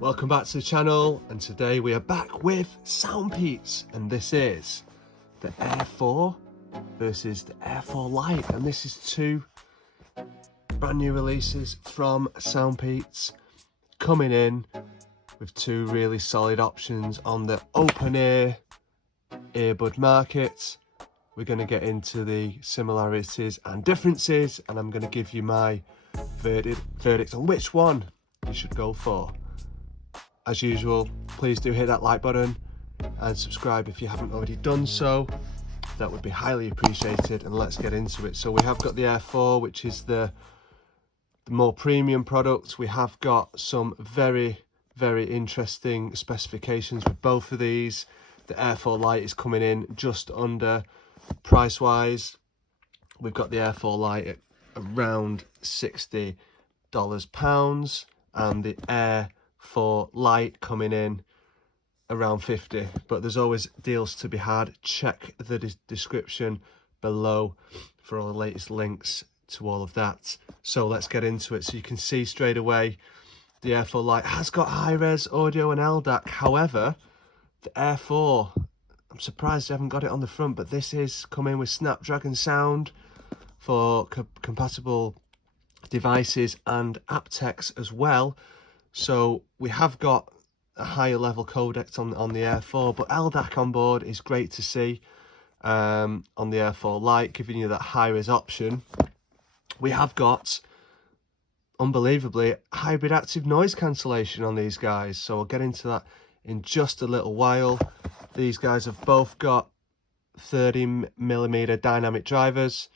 Welcome back to the channel, and today we are back with SoundPEATS, and this is the Air4 versus the Air4 Lite, and this is two brand new releases from SoundPEATS coming in with two really solid options on the open ear earbud market. We're going to get into the similarities and differences, and I'm going to give you my verdict on which one you should go for. As usual, please do hit that like button and subscribe if you haven't already done so. That would be highly appreciated, and let's get into it. So we have got the Air4, which is the more premium product. We have got some very interesting specifications with both of these. The Air4 Lite is coming in just under price wise. We've got the Air4 Lite at around $60 pounds, and the Air4 Lite coming in around 50, but there's always deals to be had. Check the description below for all the latest links to all of that. So let's get into it. So you can see straight away the Air4 Lite has got high-res audio and LDAC. However, the Air4, I'm surprised they haven't got it on the front, but this is coming with Snapdragon sound for compatible devices and aptX as well. So we have got a higher level codec on the Air4, but LDAC on board is great to see on the Air4 Lite, giving you that high-res option. We have got, unbelievably, hybrid active noise cancellation on these guys, so I'll get into that in just a little while. These guys have both got 30mm dynamic drivers,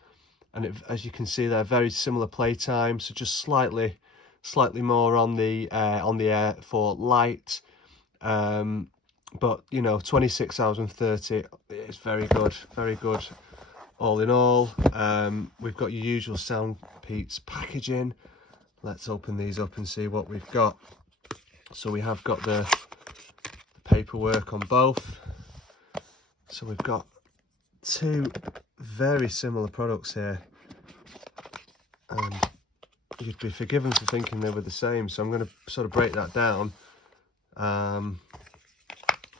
and as you can see, they're very similar play time, so just slightly more on the Air4 Lite, but you know, 26 hours and 30 is very good all in all. We've got your usual SoundPEATS packaging. Let's open these up and see what we've got. So we have got the paperwork on both. So we've got two very similar products here, and you'd be forgiven for thinking they were the same, so I'm going to sort of break that down.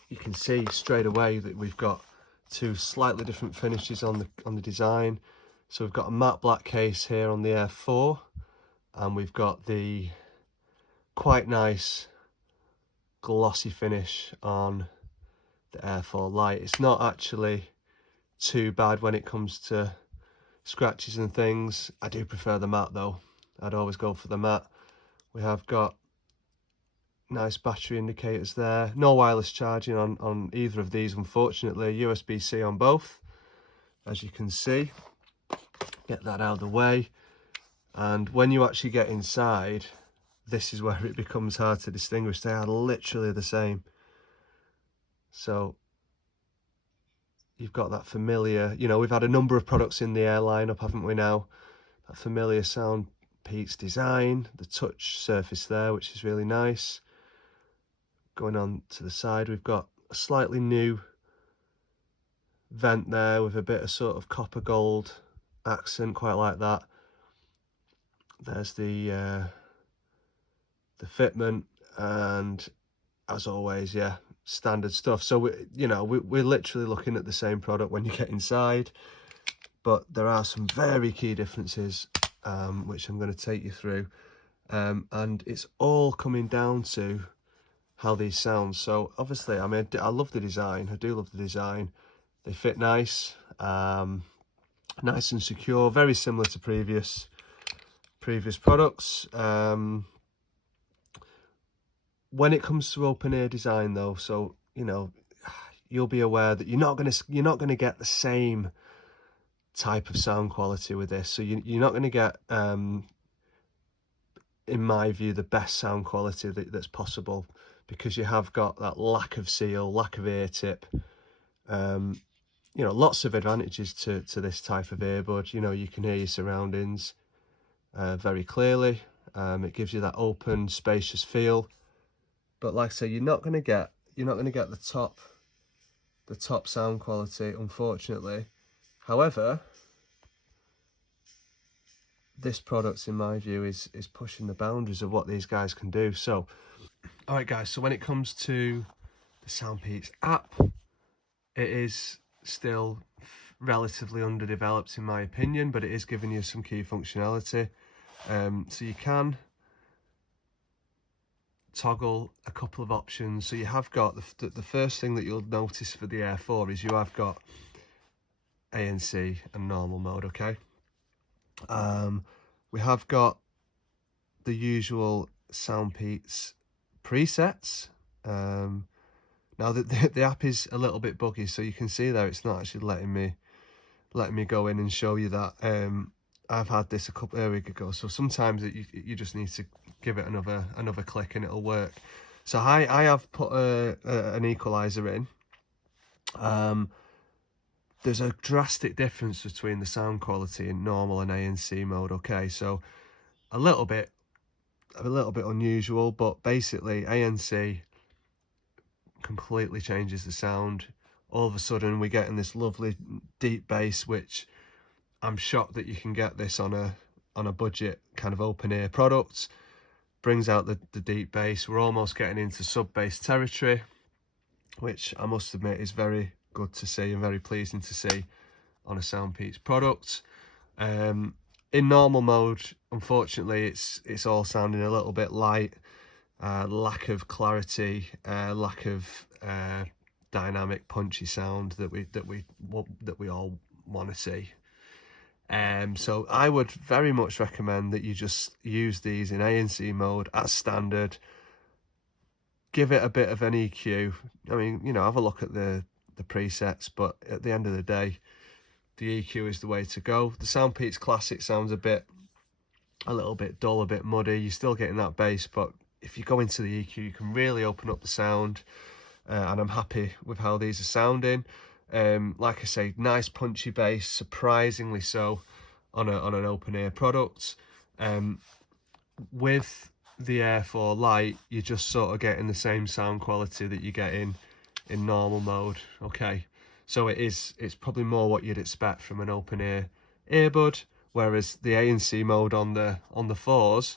You can see straight away that we've got two slightly different finishes on the design. So we've got a matte black case here on the Air4, and we've got the quite nice glossy finish on the Air4 Lite. It's not actually too bad when it comes to scratches and things. I do prefer the matte though. I'd always go for the matte. We have got nice battery indicators there. No wireless charging on either of these, unfortunately. USB-C on both, as you can see. Get that out of the way. And when you actually get inside, this is where it becomes hard to distinguish. They are literally the same. So you've got that familiar, you know, we've had a number of products in the Air lineup, haven't we now? That familiar SoundPEATS design, the touch surface there, which is really nice. Going on to the side, we've got a slightly new vent there with a bit of sort of copper gold accent, quite like that. There's the fitment, and as always, yeah, standard stuff. So we're literally looking at the same product when you get inside, but there are some very key differences, which I'm going to take you through, and it's all coming down to how these sound. So obviously, I mean, I love the design. I do love the design. They fit nice, nice and secure, very similar to previous products. When it comes to open ear design though, so you know, you'll be aware that you're not going to get the same type of sound quality with this. So you're not going to get, in my view, the best sound quality that's possible, because you have got that lack of seal, lack of ear tip. You know, lots of advantages to this type of earbud. You know, you can hear your surroundings very clearly. It gives you that open, spacious feel. But like I say, you're not going to get the top sound quality, unfortunately. However, this product, in my view, is pushing the boundaries of what these guys can do. So All right, guys, so when it comes to the SoundPEATS app, it is still relatively underdeveloped in my opinion, but it is giving you some key functionality. So you can toggle a couple of options. So you have got the first thing that you'll notice for the Air4 is you have got ANC and normal mode. Okay, we have got the usual SoundPEATS presets. Now the app is a little bit buggy, so you can see there it's not actually letting me go in and show you that. I've had this a week ago, so sometimes you just need to give it another click and it'll work. So I have put an equalizer in. There's a drastic difference between the sound quality in normal and ANC mode. Okay, so a little bit unusual, but basically ANC completely changes the sound. All of a sudden we're getting this lovely deep bass, which I'm shocked that you can get this on a budget kind of open ear product. Brings out the deep bass. We're almost getting into sub bass territory, which I must admit is very good to see and very pleasing to see on a SoundPEATS product. In normal mode, unfortunately, it's all sounding a little bit light. Lack of clarity, lack of dynamic, punchy sound that we all want to see. So I would very much recommend that you just use these in ANC mode as standard. Give it a bit of an EQ. I mean, you know, have a look at the presets, but at the end of the day, the EQ is the way to go. The SoundPEATS Classic sounds a little bit dull, a bit muddy. You're still getting that bass, but if you go into the EQ, you can really open up the sound, and I'm happy with how these are sounding. Like I say, nice punchy bass, surprisingly so on an open ear product. With the Air4 Lite, you're just sort of getting the same sound quality that you get in normal mode. Okay, so it's probably more what you'd expect from an open ear earbud, whereas the ANC mode on the 4s,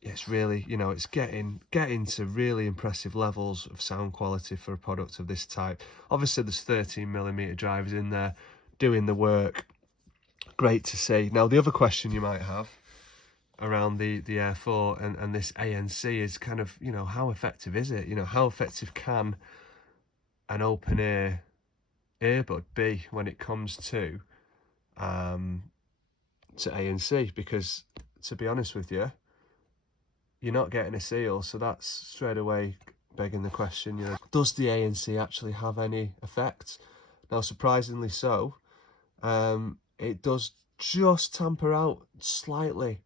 it's really, you know, it's getting to really impressive levels of sound quality for a product of this type. Obviously there's 13mm drivers in there doing the work. Great to see. Now the other question you might have around the Air4 and this ANC is kind of, you know, how effective is it? You know, how effective can an open ear earbud be when it comes to ANC? Because to be honest with you, you're not getting a seal, so that's straight away begging the question, you know, does the ANC actually have any effect? Now, surprisingly so, it does just tamper out slightly,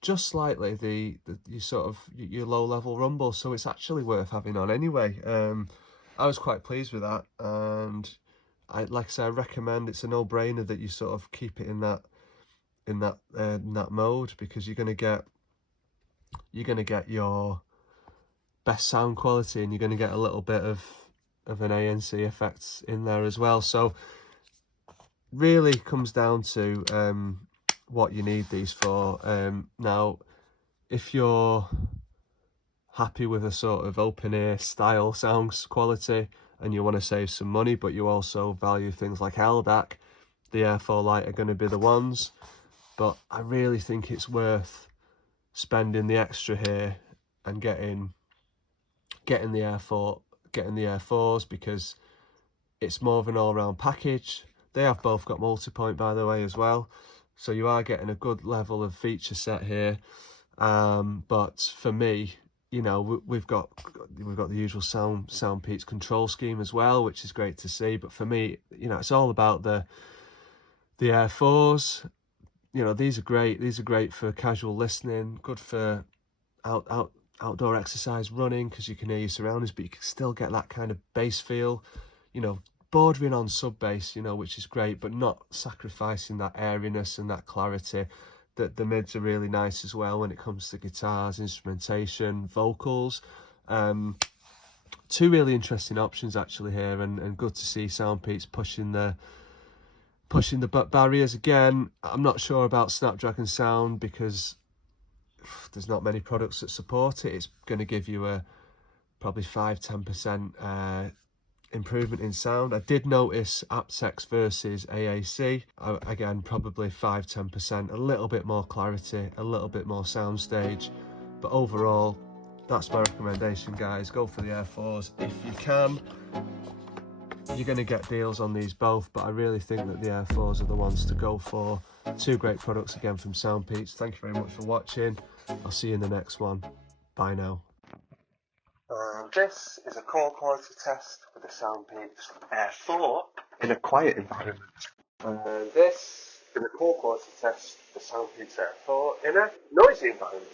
just slightly the you sort of your low level rumble, so it's actually worth having on anyway. I was quite pleased with that, and like I say, I recommend, it's a no-brainer that you sort of keep it in that mode, because you're gonna get your best sound quality, and you're going to get a little bit of an ANC effect in there as well. So really comes down to what you need these for. Now, if you're happy with a sort of open ear style sound quality and you want to save some money, but you also value things like LDAC, the Air4 Lite are going to be the ones. But I really think it's worth spending the extra here and getting the Air4s, because it's more of an all-round package. They have both got multi-point, by the way, as well, so you are getting a good level of feature set here. But for me, you know, we've got the usual SoundPEATS control scheme as well, which is great to see. But for me, you know, it's all about the Air4s. You know, these are great for casual listening, good for outdoor exercise, running, because you can hear your surroundings, but you can still get that kind of bass feel, you know, bordering on sub bass, you know, which is great, but not sacrificing that airiness and that clarity. The mids are really nice as well when it comes to guitars, instrumentation, vocals. Two really interesting options actually here, and good to see SoundPEATS pushing the barriers again. I'm not sure about Snapdragon sound, because there's not many products that support it. It's going to give you a probably 5-10% improvement in sound. I did notice aptX versus AAC, again probably 5-10%, a little bit more clarity, a little bit more soundstage, but overall that's my recommendation, guys. Go for the Air4s if you can. You're going to get deals on these both, but I really think that the Air4s are the ones to go for. Two great products again from SoundPEATS. Thank you very much for watching. I'll see you in the next one. Bye now. This is a call quality test with the SoundPEATS Air4 in a quiet environment. This is a call quality test with the SoundPEATS Air4 in a noisy environment.